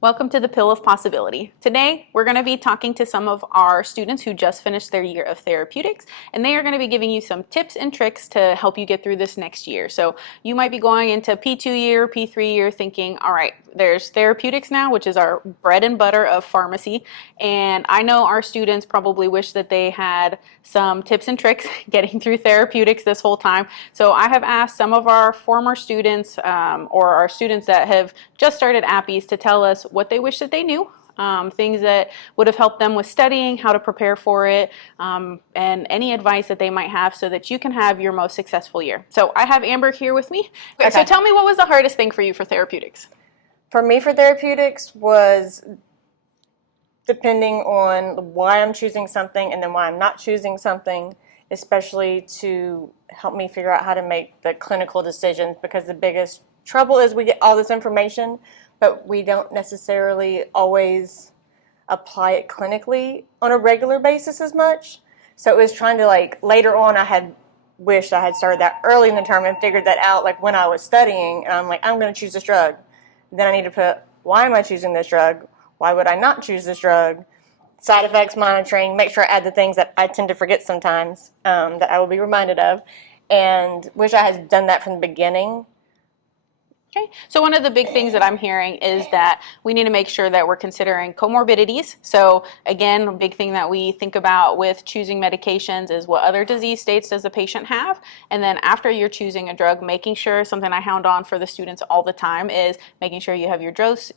Welcome to the Pill of Possibility. Today, we're going to be talking to some of our students who just finished their year of therapeutics, and they are going to be giving you some tips and tricks to help you get through this next year. So you might be going into P2 year, P3 year thinking, all right, there's therapeutics now, which is our bread and butter of pharmacy, and I know our students probably wish that they had some tips and tricks getting through therapeutics this whole time. So I have asked some of our former students or our students that have just started APPEs to tell us what they wish that they knew, things that would have helped them with studying, how to prepare for it, and any advice that they might have so that you can have your most successful year. So I have Amber here with me. Okay. So tell me, what was the hardest thing for you for therapeutics? For me, for therapeutics was depending on why I'm choosing something and then why I'm not choosing something, especially to help me figure out how to make the clinical decisions, because the biggest trouble is we get all this information, but we don't necessarily always apply it clinically on a regular basis as much. So it was trying to, later on I had wished I had started that early in the term and figured that out when I was studying, and I'm like, I'm going to choose this drug. Then I need to put, why am I choosing this drug? Why would I not choose this drug? Side effects monitoring, make sure I add the things that I tend to forget sometimes, that I will be reminded of, and wish I had done that from the beginning. Okay, so one of the big things that I'm hearing is that we need to make sure that we're considering comorbidities. So again, a big thing that we think about with choosing medications is what other disease states does the patient have? And then after you're choosing a drug, making sure, something I hound on for the students all the time, is making sure you have your dose,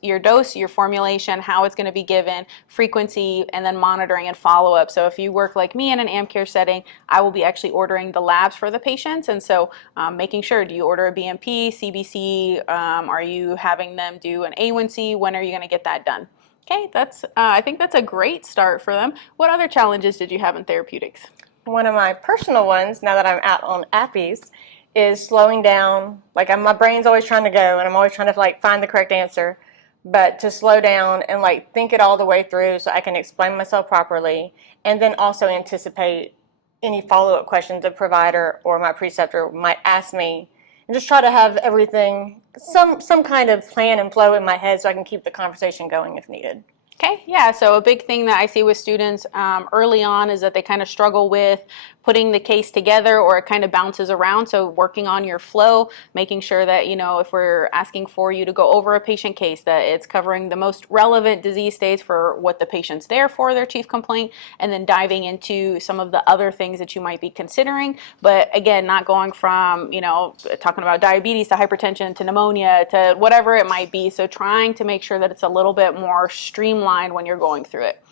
your formulation, how it's going to be given, frequency, and then monitoring and follow-up. So if you work like me in an AmCare setting, I will be actually ordering the labs for the patients. And so making sure, do you order a BMP, CBC, are you having them do an A1C? When are you going to get that done? Okay, I think that's a great start for them. What other challenges did you have in therapeutics? One of my personal ones, now that I'm out on APPEs, is slowing down. My brain's always trying to go, and I'm always trying to find the correct answer, but to slow down and think it all the way through so I can explain myself properly, and then also anticipate any follow-up questions a provider or my preceptor might ask me, and just try to have everything, some kind of plan and flow in my head so I can keep the conversation going if needed. Okay, yeah, so a big thing that I see with students early on is that they kind of struggle with putting the case together, or it kind of bounces around. So working on your flow, making sure that, if we're asking for you to go over a patient case, that it's covering the most relevant disease states for what the patient's there for, their chief complaint, and then diving into some of the other things that you might be considering. But again, not going from, talking about diabetes to hypertension to pneumonia to whatever it might be. So trying to make sure that it's a little bit more streamlined when you're going through it.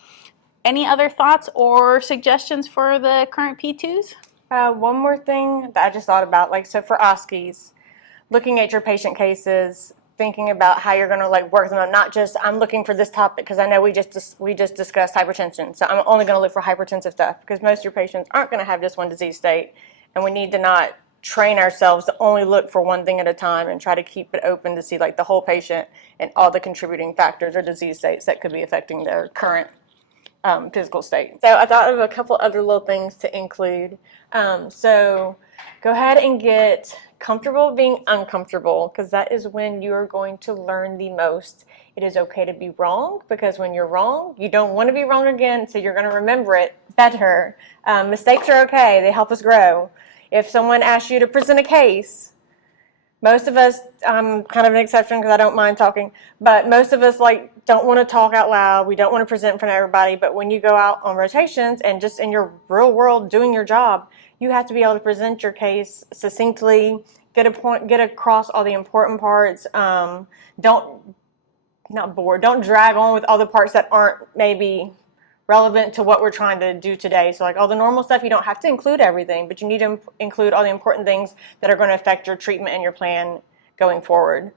Any other thoughts or suggestions for the current P2s? One more thing that I just thought about, so for OSCEs, looking at your patient cases, thinking about how you're going to work them up. Not just, I'm looking for this topic because I know we just discussed hypertension, so I'm only going to look for hypertensive stuff, because most of your patients aren't going to have just one disease state, and we need to not train ourselves to only look for one thing at a time and try to keep it open to see the whole patient and all the contributing factors or disease states that could be affecting their current physical state. So I thought of a couple other little things to include. So go ahead and get comfortable being uncomfortable, because that is when you are going to learn the most. It is okay to be wrong, because when you're wrong, you don't want to be wrong again, so you're going to remember it better. Mistakes are okay. They help us grow. If someone asks you to present a case, most of us, I'm kind of an exception because I don't mind talking, but most of us don't want to talk out loud. We don't want to present in front of everybody. But when you go out on rotations and just in your real world doing your job, you have to be able to present your case succinctly, get across all the important parts. Don't drag on with all the parts that aren't maybe relevant to what we're trying to do today. So all the normal stuff, you don't have to include everything, but you need to include all the important things that are going to affect your treatment and your plan going forward.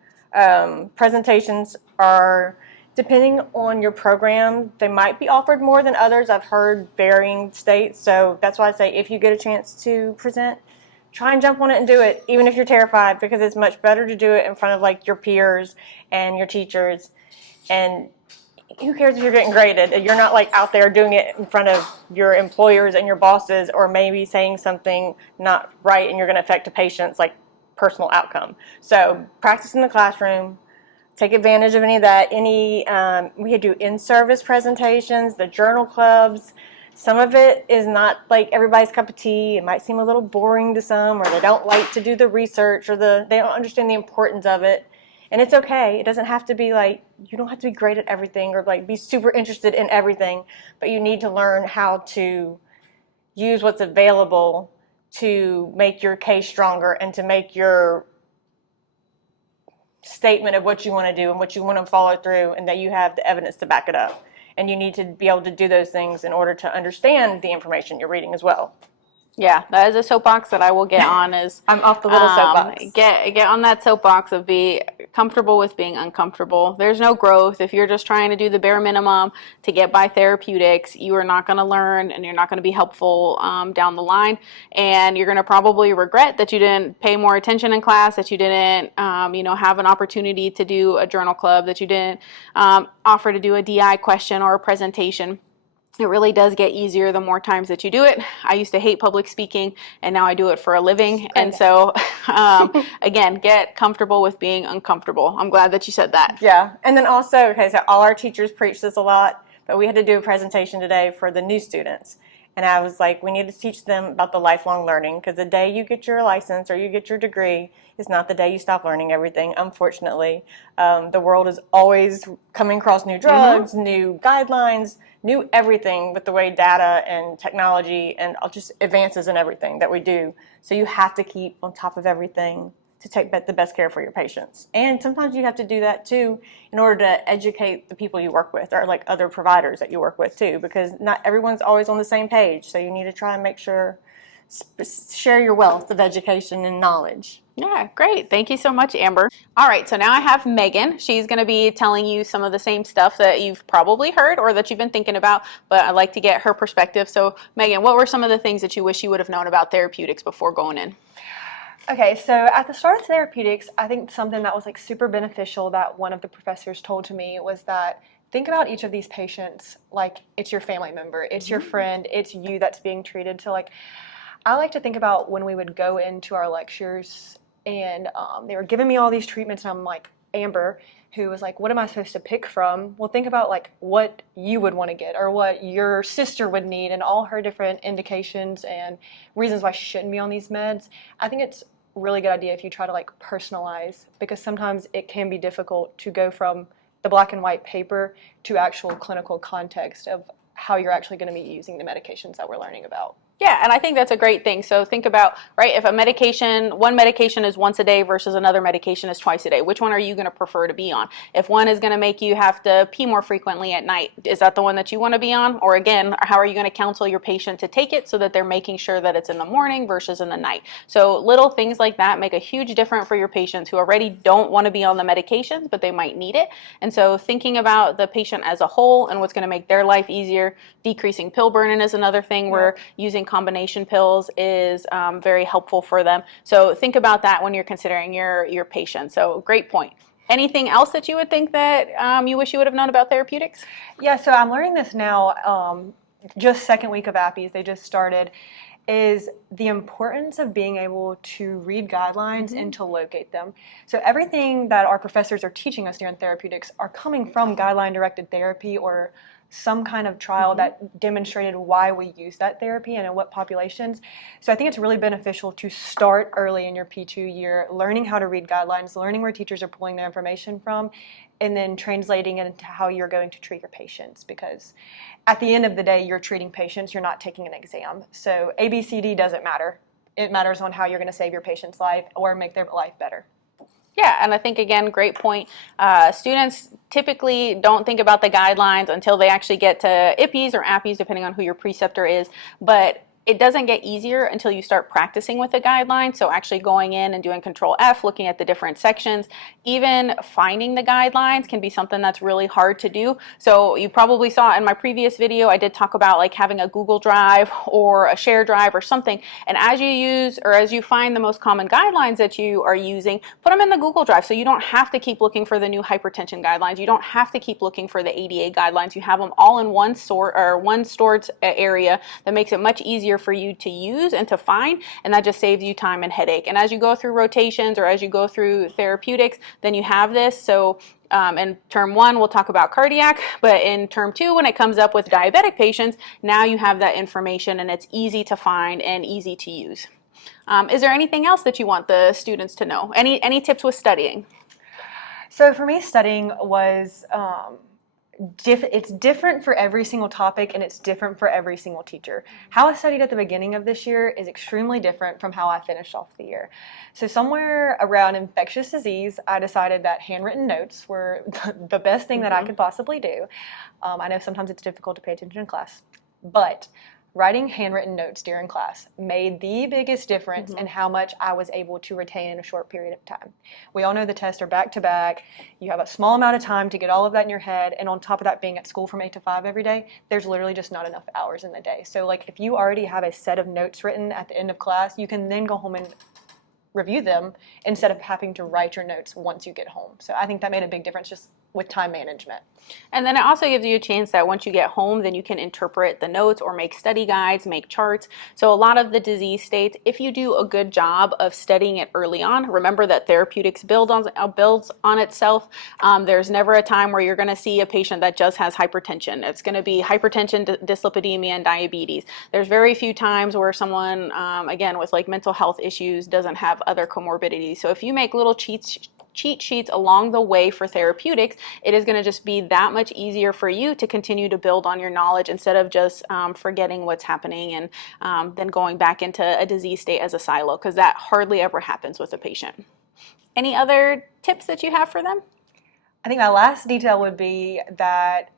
Presentations are, depending on your program, they might be offered more than others. I've heard varying states, so that's why I say if you get a chance to present, try and jump on it and do it, even if you're terrified, because it's much better to do it in front of your peers and your teachers. And who cares if you're getting graded? You're not out there doing it in front of your employers and your bosses, or maybe saying something not right and you're going to affect a patient's personal outcome. So practice in the classroom, take advantage of any of that. We could do in-service presentations, the journal clubs. Some of it is not like everybody's cup of tea. It might seem a little boring to some, or they don't like to do the research, or they don't understand the importance of it. And it's okay. It doesn't have to be like, you don't have to be great at everything or like be super interested in everything, but you need to learn how to use what's available to make your case stronger and to make your statement of what you want to do and what you want to follow through, and that you have the evidence to back it up. And you need to be able to do those things in order to understand the information you're reading as well. Yeah, that is a soapbox that I will get on. Is I'm off the little soapbox. Get on that soapbox of be comfortable with being uncomfortable. There's no growth if you're just trying to do the bare minimum to get by therapeutics. You are not going to learn, and you're not going to be helpful down the line. And you're going to probably regret that you didn't pay more attention in class, that you didn't, have an opportunity to do a journal club, that you didn't offer to do a DI question or a presentation. It really does get easier the more times that you do it. I used to hate public speaking, and now I do it for a living. And so, again, get comfortable with being uncomfortable. I'm glad that you said that. Yeah. And then also, okay, so all our teachers preach this a lot, but we had to do a presentation today for the new students. And I was like, we need to teach them about the lifelong learning, because the day you get your license or you get your degree is not the day you stop learning everything, unfortunately. The world is always coming across new drugs, new guidelines, new everything with the way data and technology and just advances in everything that we do. So you have to keep on top of everything to take the best care for your patients. And sometimes you have to do that too in order to educate the people you work with, or like other providers that you work with too, because not everyone's always on the same page. So you need to try and make sure, share your wealth of education and knowledge. Yeah, great. Thank you so much, Amber. All right, so now I have Megan. She's going to be telling you some of the same stuff that you've probably heard or that you've been thinking about, but I'd like to get her perspective. So, Megan, what were some of the things that you wish you would have known about therapeutics before going in? Okay, so at the start of therapeutics, I think something that was like super beneficial that one of the professors told to me was that think about each of these patients like it's your family member, it's your friend, it's you that's being treated. So like, I like to think about when we would go into our lectures and they were giving me all these treatments, and I'm like, Amber, who was like, what am I supposed to pick from? Well, think about like what you would want to get or what your sister would need and all her different indications and reasons why she shouldn't be on these meds. I think it's a really good idea if you try to like personalize, because sometimes it can be difficult to go from the black and white paper to actual clinical context of how you're actually going to be using the medications that we're learning about. Yeah, and I think that's a great thing. So think about, right, if one medication is once a day versus another medication is twice a day, which one are you going to prefer to be on? If one is going to make you have to pee more frequently at night, is that the one that you want to be on? Or again, how are you going to counsel your patient to take it so that they're making sure that it's in the morning versus in the night? So little things like that make a huge difference for your patients who already don't want to be on the medications, but they might need it. And so thinking about the patient as a whole and what's going to make their life easier, decreasing pill burden is another thing where using combination pills is very helpful for them. So think about that when you're considering your patient. So great point. Anything else that you would think that you wish you would have known about therapeutics? Yeah, so I'm learning this now, just second week of APPEs, they just started, is the importance of being able to read guidelines and to locate them. So everything that our professors are teaching us during therapeutics are coming from guideline-directed therapy or some kind of trial that demonstrated why we use that therapy and in what populations. So I think it's really beneficial to start early in your P2 year, learning how to read guidelines, learning where teachers are pulling their information from, and then translating it into how you're going to treat your patients. Because at the end of the day, you're treating patients, you're not taking an exam. So ABCD doesn't matter. It matters on how you're going to save your patient's life or make their life better. Yeah, and I think, again, great point. Students typically don't think about the guidelines until they actually get to IPPEs or APPEs, depending on who your preceptor is. But it doesn't get easier until you start practicing with the guidelines. So actually going in and doing Control F, looking at the different sections, even finding the guidelines can be something that's really hard to do. So you probably saw in my previous video, I did talk about like having a Google Drive or a share drive or something. And as you use or as you find the most common guidelines that you are using, put them in the Google Drive. So you don't have to keep looking for the new hypertension guidelines. You don't have to keep looking for the ADA guidelines. You have them all in one stored area that makes it much easier for you to use and to find, and that just saves you time and headache. And as you go through rotations or as you go through therapeutics, then you have this. So in term 1, we'll talk about cardiac, but in term 2, when it comes up with diabetic patients, now you have that information and it's easy to find and easy to use. Is there anything else that you want the students to know? Any tips with studying? So for me, studying was it's different for every single topic, and it's different for every single teacher. How I studied at the beginning of this year is extremely different from how I finished off the year. So somewhere around infectious disease, I decided that handwritten notes were the best thing that I could possibly do. I know sometimes it's difficult to pay attention in class, but writing handwritten notes during class made the biggest difference in how much I was able to retain in a short period of time. We all know the tests are back to back. You have a small amount of time to get all of that in your head, and on top of that, being at school from 8 to 5 every day, there's literally just not enough hours in the day. So like if you already have a set of notes written at the end of class, you can then go home and review them instead of having to write your notes once you get home. So I think that made a big difference just with time management. And then it also gives you a chance that once you get home, then you can interpret the notes or make study guides, make charts. So a lot of the disease states, if you do a good job of studying it early on, remember that therapeutics builds on itself. There's never a time where you're going to see a patient that just has hypertension. It's going to be hypertension, dyslipidemia, and diabetes. There's very few times where someone, again, with like mental health issues doesn't have other comorbidities. So if you make little cheat sheets along the way for therapeutics, it is going to just be that much easier for you to continue to build on your knowledge instead of just forgetting what's happening and then going back into a disease state as a silo, because that hardly ever happens with a patient. Any other tips that you have for them? I think my last detail would be that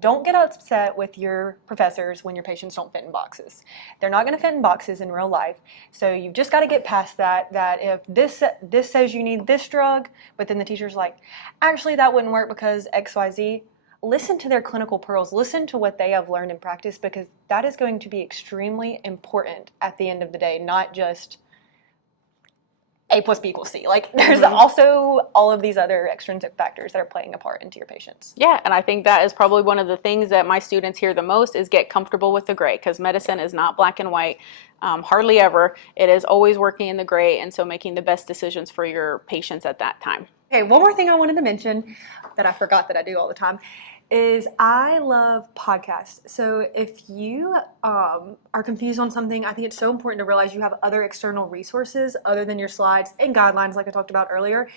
don't get upset with your professors when your patients don't fit in boxes. They're not going to fit in boxes in real life. So you've just got to get past that if this says you need this drug, but then the teacher's like, actually that wouldn't work because XYZ. Listen to their clinical pearls. Listen to what they have learned in practice, because that is going to be extremely important at the end of the day, not just A plus B equals C. Like there's also all of these other extrinsic factors that are playing a part into your patients. Yeah, and I think that is probably one of the things that my students hear the most is get comfortable with the gray, because medicine is not black and white, hardly ever. It is always working in the gray, and so making the best decisions for your patients at that time. Okay, one more thing I wanted to mention that I forgot that I do all the time is I love podcasts. So if you are confused on something, I think it's so important to realize you have other external resources other than your slides and guidelines like I talked about earlier.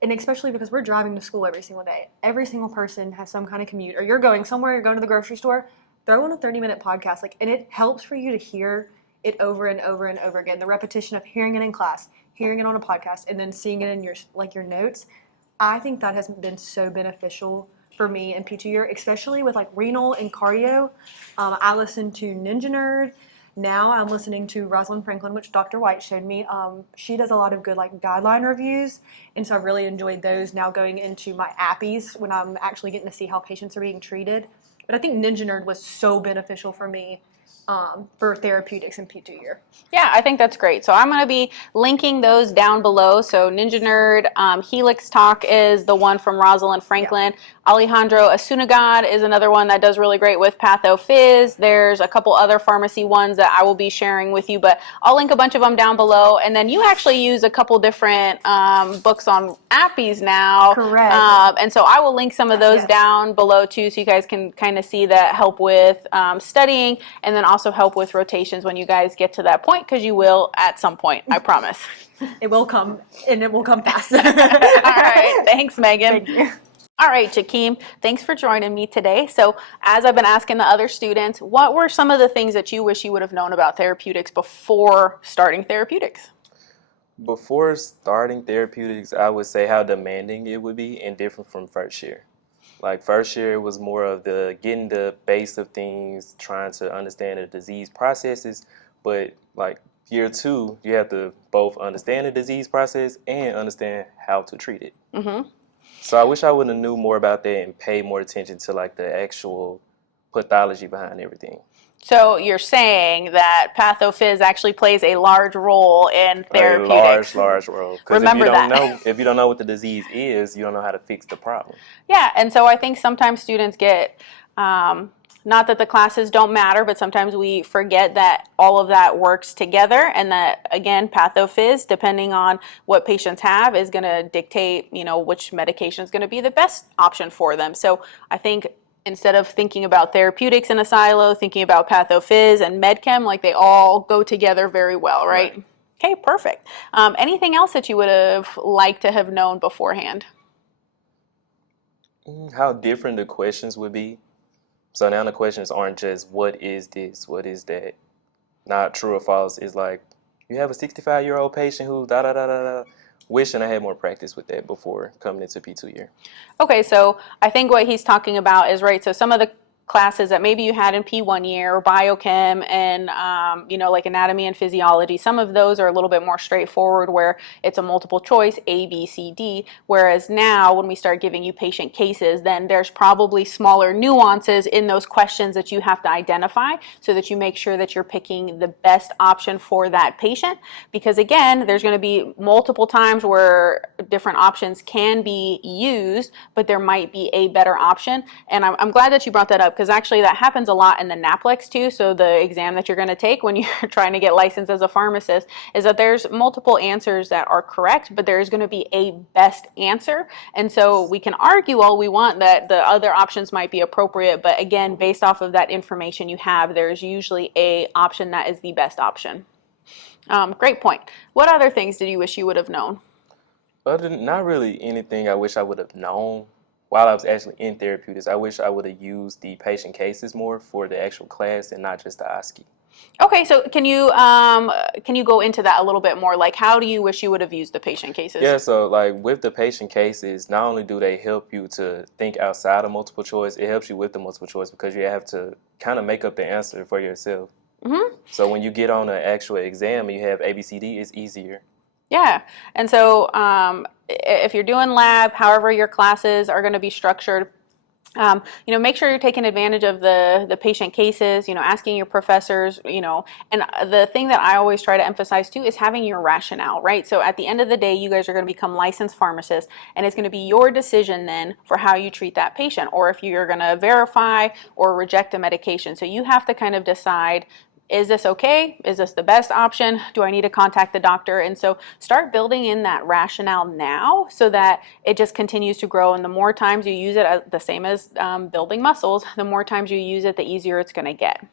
And especially because we're driving to school every single day. Every single person has some kind of commute, or you're going somewhere, you're going to the grocery store, throw on a 30-minute podcast, and it helps for you to hear it over and over and over again. The repetition of hearing it in class, hearing it on a podcast, and then seeing it in your notes. I think that has been so beneficial for me in P2 year, especially with renal and cardio. I listen to Ninja Nerd. Now I'm listening to Rosalind Franklin, which Dr. White showed me. She does a lot of good guideline reviews, and so I've really enjoyed those now going into my appies when I'm actually getting to see how patients are being treated. But I think Ninja Nerd was so beneficial for me for therapeutics in P2 year. Yeah, I think that's great. So I'm going to be linking those down below. So Ninja Nerd, Helix Talk is the one from Rosalind Franklin. Yeah. Alejandro Asunagad is another one that does really great with PathoPhys. There's a couple other pharmacy ones that I will be sharing with you, but I'll link a bunch of them down below. And then you actually use a couple different books on appies now. Correct. And so I will link some of those down below too, so you guys can kind of see that help with studying, and then also help with rotations when you guys get to that point, because you will at some point, I promise. It will come, and it will come fast. All right. Thanks, Megan. Thank you. All right, Jakeem, thanks for joining me today. So as I've been asking the other students, what were some of the things that you wish you would have known about therapeutics before starting therapeutics? Before starting therapeutics, I would say how demanding it would be and different from first year. First year was more of the getting the base of things, trying to understand the disease processes, but year 2, you have to both understand the disease process and understand how to treat it. Mm-hmm. So I wish I would have knew more about that and paid more attention to the actual pathology behind everything. So you're saying that PathoPhys actually plays a large role in therapeutics. A large role. Remember that. If you don't know what the disease is, you don't know how to fix the problem. Yeah, and so I think sometimes students get Not that the classes don't matter, but sometimes we forget that all of that works together, and that, again, pathophys, depending on what patients have, is going to dictate, which medication is going to be the best option for them. So I think instead of thinking about therapeutics in a silo, thinking about pathophys and medchem, like they all go together very well, right? Okay, perfect. Anything else that you would have liked to have known beforehand? How different the questions would be. So now the questions aren't just what is this, what is that, not true or false. It's like you have a 65-year-old patient who da da da da da. Wishing I had more practice with that before coming into P2 year. Okay, so I think what he's talking about is, right, so some of the classes that maybe you had in P1 year, or biochem and, like anatomy and physiology, some of those are a little bit more straightforward where it's a multiple choice, A, B, C, D, whereas now when we start giving you patient cases, then there's probably smaller nuances in those questions that you have to identify so that you make sure that you're picking the best option for that patient. Because again, there's going to be multiple times where different options can be used, but there might be a better option. And I'm glad that you brought that up, because actually that happens a lot in the NAPLEX too. So the exam that you're going to take when you're trying to get licensed as a pharmacist is that there's multiple answers that are correct, but there's going to be a best answer. And so we can argue all we want that the other options might be appropriate, but again, based off of that information you have, there's usually a option that is the best option. Great point. What other things did you wish you would have known? Other than, not really anything I wish I would have known while I was actually in therapeutics. I wish I would have used the patient cases more for the actual class and not just the OSCE. Okay, so can you go into that a little bit more? Like, how do you wish you would have used the patient cases? Yeah, so like with the patient cases, not only do they help you to think outside of multiple choice, it helps you with the multiple choice because you have to kind of make up the answer for yourself. Mm-hmm. So when you get on an actual exam and you have ABCD, it's easier. Yeah, and so if you're doing lab, however your classes are going to be structured, make sure you're taking advantage of the patient cases, asking your professors, and the thing that I always try to emphasize too is having your rationale, right? So at the end of the day, you guys are going to become licensed pharmacists, and it's going to be your decision then for how you treat that patient, or if you're going to verify or reject a medication. So you have to kind of decide, is this okay? Is this the best option? Do I need to contact the doctor? And so start building in that rationale now so that it just continues to grow. And the more times you use it, the same as building muscles, the more times you use it, the easier it's going to get.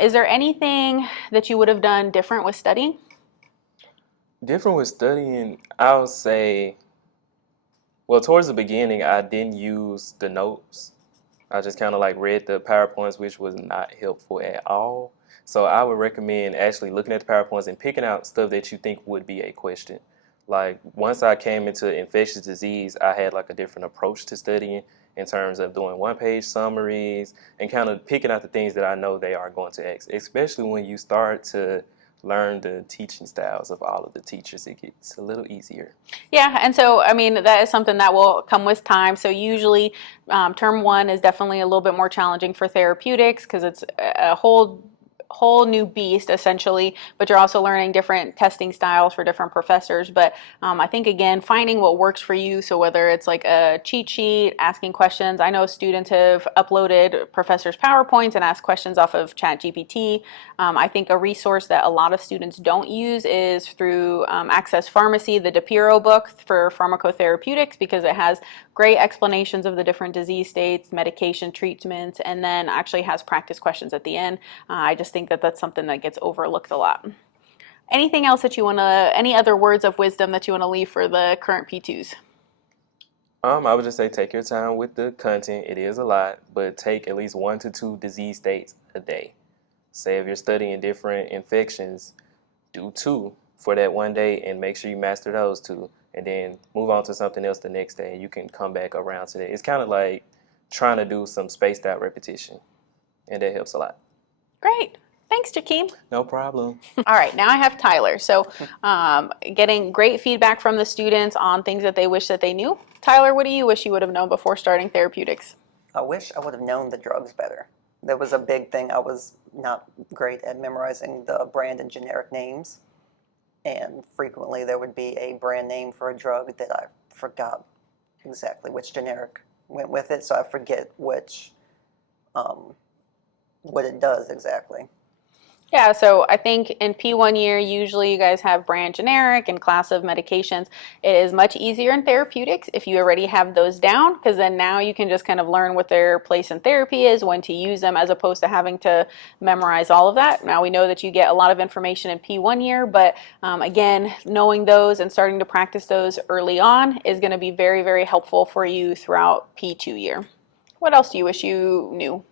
Is there anything that you would have done different with studying? Different with studying, I would say, well, towards the beginning, I didn't use the notes. I just kind of like read the PowerPoints, which was not helpful at all. So I would recommend actually looking at the PowerPoints and picking out stuff that you think would be a question. Like once I came into infectious disease, I had like a different approach to studying in terms of doing one-page summaries and kind of picking out the things that I know they are going to ask, especially when you start to learn the teaching styles of all of the teachers. It gets a little easier. Yeah, and so, I mean, that is something that will come with time. So usually term one is definitely a little bit more challenging for therapeutics because it's a whole new beast essentially, but you're also learning different testing styles for different professors. But I think, again, finding what works for you, so whether it's like a cheat sheet, asking questions. I know students have uploaded professors' PowerPoints and asked questions off of ChatGPT. I think a resource that a lot of students don't use is through Access Pharmacy, the DePiro book for pharmacotherapeutics, because it has great explanations of the different disease states, medication treatments, and then actually has practice questions at the end. I just think that that's something that gets overlooked a lot. Anything else that you want to, any other words of wisdom that you want to leave for the current P2s? I would just say take your time with the content. It is a lot, but take at least 1 to 2 disease states a day. Say if you're studying different infections, do 2 for that one day and make sure you master those 2, and then move on to something else the next day, and you can come back around to that. It's kind of like trying to do some spaced out repetition, and that helps a lot. Great. Thanks, Jakeem. No problem. All right, now I have Tyler. So getting great feedback from the students on things that they wish that they knew. Tyler, what do you wish you would have known before starting therapeutics? I wish I would have known the drugs better. That was a big thing. I was not great at memorizing the brand and generic names. And frequently there would be a brand name for a drug that I forgot exactly which generic went with it. So I forget which what it does exactly. Yeah, so I think in P1 year, usually you guys have brand generic and class of medications. It is much easier in therapeutics if you already have those down, because then now you can just kind of learn what their place in therapy is, when to use them, as opposed to having to memorize all of that. Now we know that you get a lot of information in P1 year, but again, knowing those and starting to practice those early on is going to be very, very helpful for you throughout P2 year. What else do you wish you knew?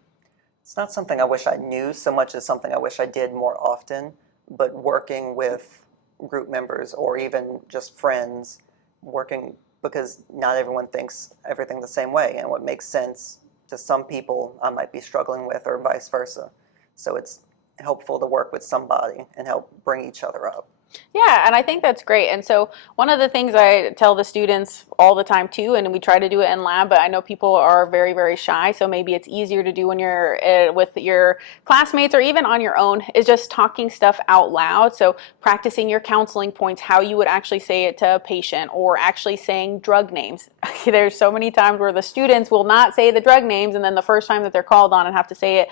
It's not something I wish I knew so much as something I wish I did more often, but working with group members or even just friends, working because not everyone thinks everything the same way, and what makes sense to some people I might be struggling with, or vice versa. So it's helpful to work with somebody and help bring each other up. Yeah, and I think that's great. And so one of the things I tell the students all the time too, and we try to do it in lab, but I know people are very, very shy, so maybe it's easier to do when you're with your classmates or even on your own, is just talking stuff out loud. So practicing your counseling points, how you would actually say it to a patient, or actually saying drug names. There's so many times where the students will not say the drug names, and then the first time that they're called on and have to say it,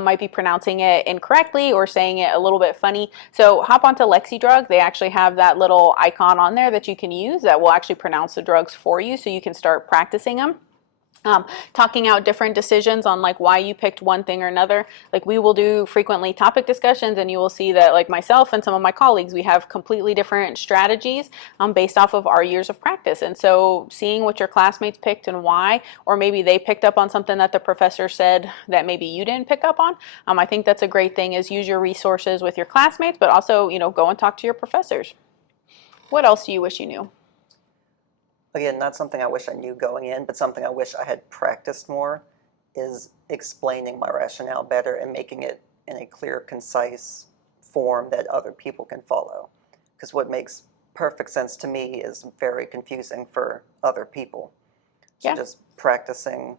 might be pronouncing it incorrectly or saying it a little bit funny. So hop onto LexiDrug. They actually have that little icon on there that you can use that will actually pronounce the drugs for you, so you can start practicing them. Talking out different decisions on like why you picked one thing or another. Like we will do frequently topic discussions, and you will see that like myself and some of my colleagues, we have completely different strategies based off of our years of practice. And so seeing what your classmates picked and why, or maybe they picked up on something that the professor said that maybe you didn't pick up on. I think that's a great thing, is use your resources with your classmates, but also, go and talk to your professors. What else do you wish you knew? Again, not something I wish I knew going in, but something I wish I had practiced more, is explaining my rationale better and making it in a clear, concise form that other people can follow. Because what makes perfect sense to me is very confusing for other people. So Yeah. just practicing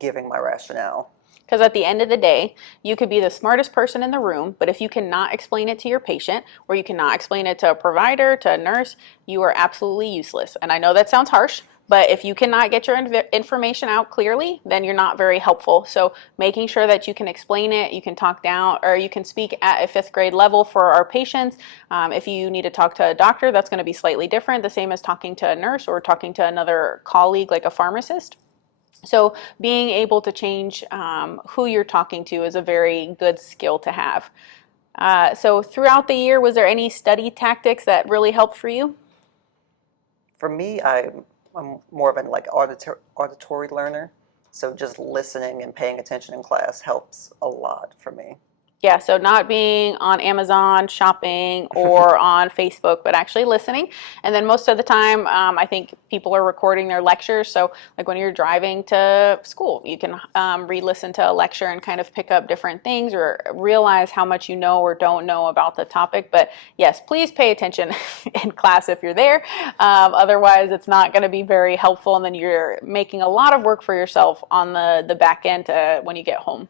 giving my rationale. Because at the end of the day, you could be the smartest person in the room, but if you cannot explain it to your patient, or you cannot explain it to a provider, to a nurse, you are absolutely useless. And I know that sounds harsh, but if you cannot get your information out clearly, then you're not very helpful. So making sure that you can explain it, you can talk down, or you can speak at a 5th grade level for our patients. If you need to talk to a doctor, that's going to be slightly different, the same as talking to a nurse or talking to another colleague like a pharmacist. So being able to change who you're talking to is a very good skill to have. So throughout the year, was there any study tactics that really helped for you? For me, I'm more of an like auditory learner, so just listening and paying attention in class helps a lot for me. Yeah, so not being on Amazon shopping or on Facebook, but actually listening. And then most of the time, I think people are recording their lectures. So like when you're driving to school, you can re-listen to a lecture and kind of pick up different things or realize how much you know or don't know about the topic. But yes, please pay attention in class if you're there. Otherwise, it's not going to be very helpful. And then you're making a lot of work for yourself on the back end when you get home.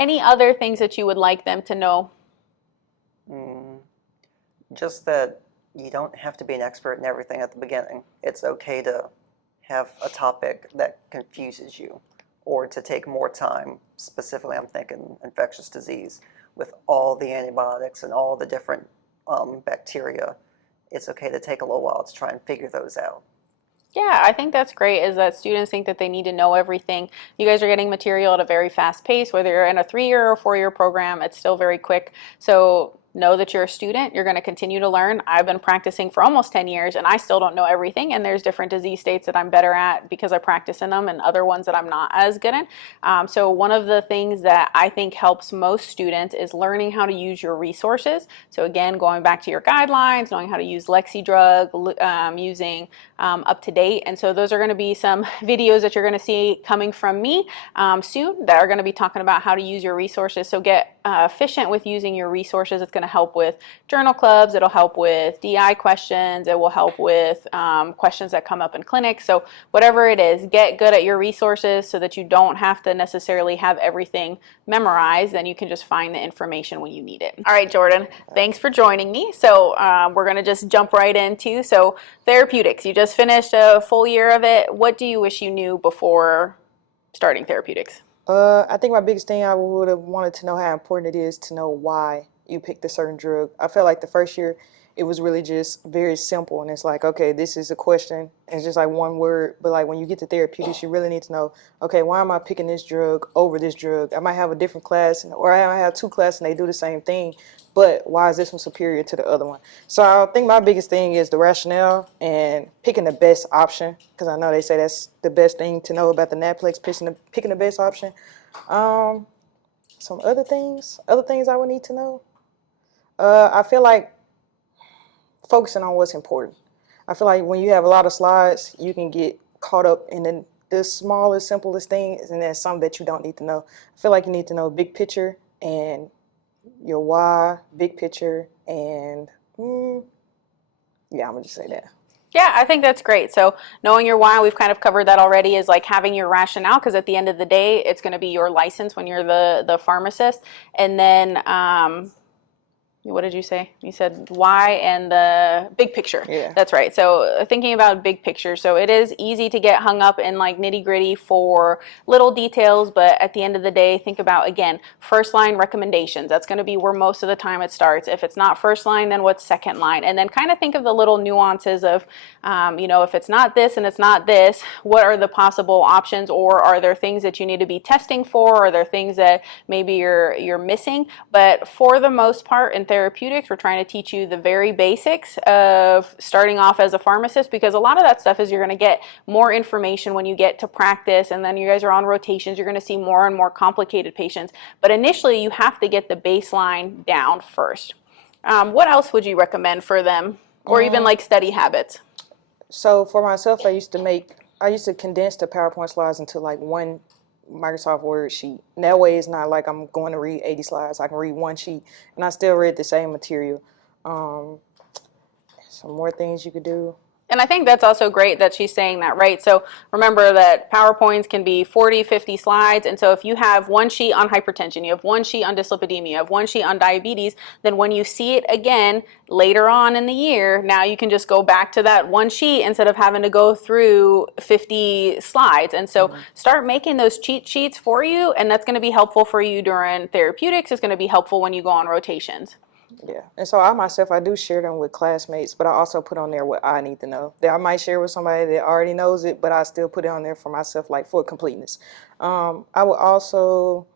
Any other things that you would like them to know? Just that you don't have to be an expert in everything at the beginning. It's okay to have a topic that confuses you, or to take more time. Specifically, I'm thinking infectious disease, with all the antibiotics and all the different bacteria. It's okay to take a little while to try and figure those out. Yeah, I think that's great, is that students think that they need to know everything. You guys are getting material at a very fast pace, whether you're in a 3-year or 4-year program, it's still very quick. So know that you're a student, you're going to continue to learn. I've been practicing for almost 10 years and I still don't know everything, and there's different disease states that I'm better at because I practice in them, and other ones that I'm not as good in. So one of the things that I think helps most students is learning how to use your resources. So again, going back to your guidelines, knowing how to use LexiDrug, using UpToDate. And so those are going to be some videos that you're going to see coming from me soon that are going to be talking about how to use your resources. So get efficient with using your resources. It's going to help with journal clubs, it'll help with DI questions, it will help with questions that come up in clinics. So whatever it is, get good at your resources so that you don't have to necessarily have everything memorized, and you can just find the information when you need it. All right, Jordan, thanks for joining me. So we're going to just jump right into, so therapeutics, you just finished a full year of it. What do you wish you knew before starting therapeutics? I think my biggest thing I would have wanted to know how important it is to know why you picked a certain drug. I felt like the first year it was really just very simple, and it's like, okay, this is a question. It's just like one word, but like when you get to therapeutics, you really need to know, okay, why am I picking this drug over this drug? I might have a different class, or I might have two classes and they do the same thing, but why is this one superior to the other one? So I think my biggest thing is the rationale and picking the best option, because I know they say that's the best thing to know about the Naplex, picking the best option. Um, some other things I would need to know. I feel like focusing on what's important. I feel like when you have a lot of slides, you can get caught up in the smallest, simplest things, and there's some that you don't need to know. I feel like you need to know big picture and your why, big picture, and yeah, I'm gonna just say that. Yeah, I think that's great. So knowing your why, we've kind of covered that already, is like having your rationale, because at the end of the day, it's going to be your license when you're the pharmacist. And then what did you say? You said why and the big picture. Yeah. That's right. So thinking about big picture. So it is easy to get hung up in like nitty gritty for little details, but at the end of the day, think about, again, first line recommendations. That's going to be where most of the time it starts. If it's not first line, then what's second line? And then kind of think of the little nuances of, if it's not this and it's not this, what are the possible options? Or are there things that you need to be testing for? Are there things that maybe you're missing? But for the most part, in therapeutics, we're trying to teach you the very basics of starting off as a pharmacist, because a lot of that stuff is you're going to get more information when you get to practice, and then you guys are on rotations, you're going to see more and more complicated patients. But initially, you have to get the baseline down first. What else would you recommend for them, or even like study habits? So for myself, I used to condense the PowerPoint slides into like one Microsoft Word sheet. And that way it's not like I'm going to read 80 slides. I can read one sheet and I still read the same material. Some more things you could do. And I think that's also great that she's saying that, right? So remember that PowerPoints can be 40, 50 slides. And so if you have one sheet on hypertension, you have one sheet on dyslipidemia, you have one sheet on diabetes, then when you see it again later on in the year, now you can just go back to that one sheet instead of having to go through 50 slides. And so start making those cheat sheets for you. And that's going to be helpful for you during therapeutics. It's going to be helpful when you go on rotations. Yeah, and so I do share them with classmates, but I also put on there what I need to know. That I might share with somebody that already knows it, but I still put it on there for myself, like for completeness. I would also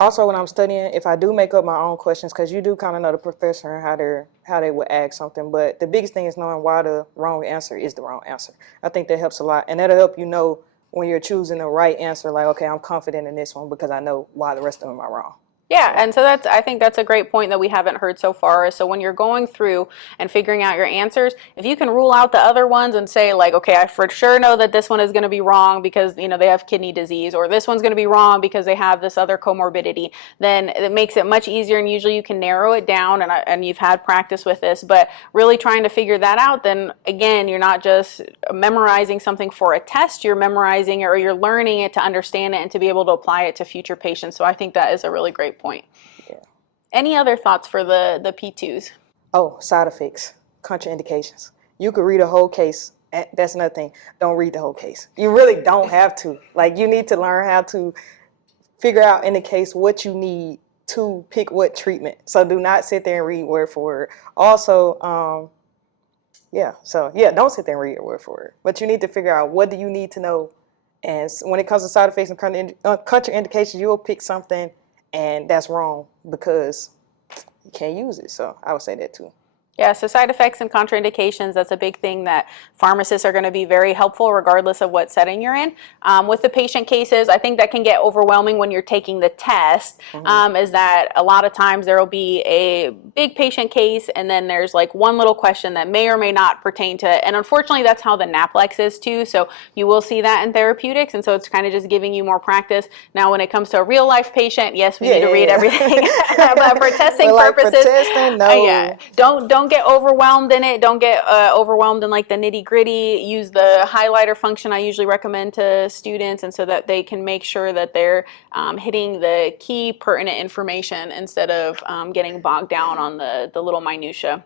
when I'm studying, if I do make up my own questions, because you do kind of know the professor and how they would ask something, but the biggest thing is knowing why the wrong answer is the wrong answer. I think that helps a lot, and that'll help you know when you're choosing the right answer. Like, okay, I'm confident in this one because I know why the rest of them are wrong. Yeah, and so I think that's a great point that we haven't heard so far. So when you're going through and figuring out your answers, if you can rule out the other ones and say like, okay, I for sure know that this one is going to be wrong because, they have kidney disease, or this one's going to be wrong because they have this other comorbidity, then it makes it much easier, and usually you can narrow it down, and you've had practice with this, but really trying to figure that out, then again, you're not just memorizing something for a test, you're memorizing it, or you're learning it to understand it and to be able to apply it to future patients. So I think that is a really great point. Yeah. Any other thoughts for the P2s? Oh, side effects, contraindications. You could read a whole case. That's another thing. Don't read the whole case. You really don't have to. Like, you need to learn how to figure out in the case what you need to pick what treatment. So do not sit there and read word for word. Also, don't sit there and read it word for word. But you need to figure out what do you need to know. And when it comes to side effects and contraindications, you'll pick something and that's wrong because you can't use it. So I would say that too. Yeah, so side effects and contraindications, that's a big thing that pharmacists are going to be very helpful regardless of what setting you're in. With the patient cases, I think that can get overwhelming when you're taking the test, is that a lot of times there will be a big patient case and then there's like one little question that may or may not pertain to it. And unfortunately, that's how the NAPLEX is too. So you will see that in therapeutics. And so it's kind of just giving you more practice. Now, when it comes to a real life patient, yes, we need to read everything. But for testing purposes, for testing, no. Don't get overwhelmed in it. Don't get overwhelmed in like the nitty gritty. Use the highlighter function I usually recommend to students, and so that they can make sure that they're hitting the key pertinent information instead of getting bogged down on the little minutia.